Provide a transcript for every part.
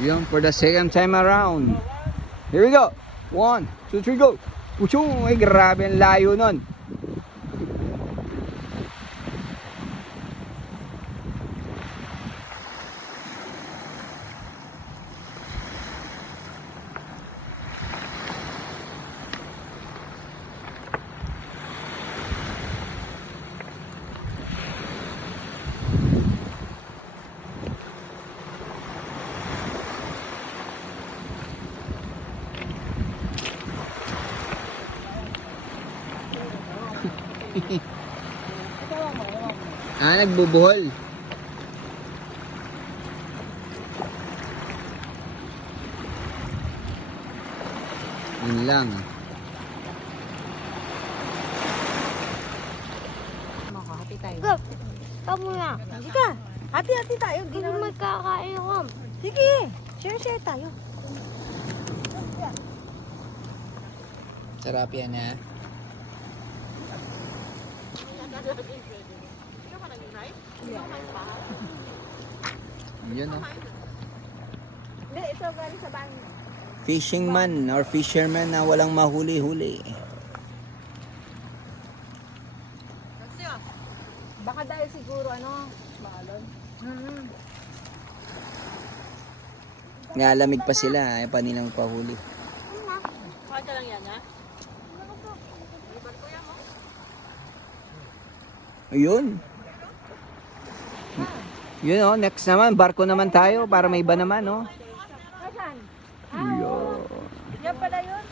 Yun, for the second time around. Here we go. 1, 2, 3, go. Puchong, ay grabe ang layo nun. Nagbubuhol. Yun lang. Hati tayo. Go! Kamu na. Sige ka. Hati-hati tayo. Hindi magkakain ako. Sige. Share tayo. Sarap yan ha. Yun o. Hindi, ito galing sa banyo. Fishing man or fisherman na walang mahuli-huli. Baka dahil siguro balon. Ngalamig pa sila, ayaw pa nilang pahuli. Kaya lang yan, ha? Ayun. Yun o, next naman, barko naman tayo para may iba naman o. Saan? Yun. Yan pala yun.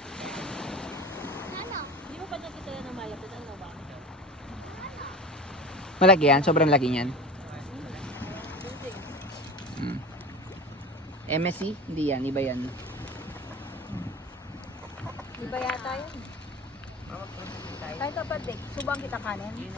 Hindi mo pa nakita yan ng Maya? Ano ba? Malaki yan, sobrang laki yan. MSC? Hindi yan, iba yan. Iba yata yun. Tayo kapatid, subang kita kanin.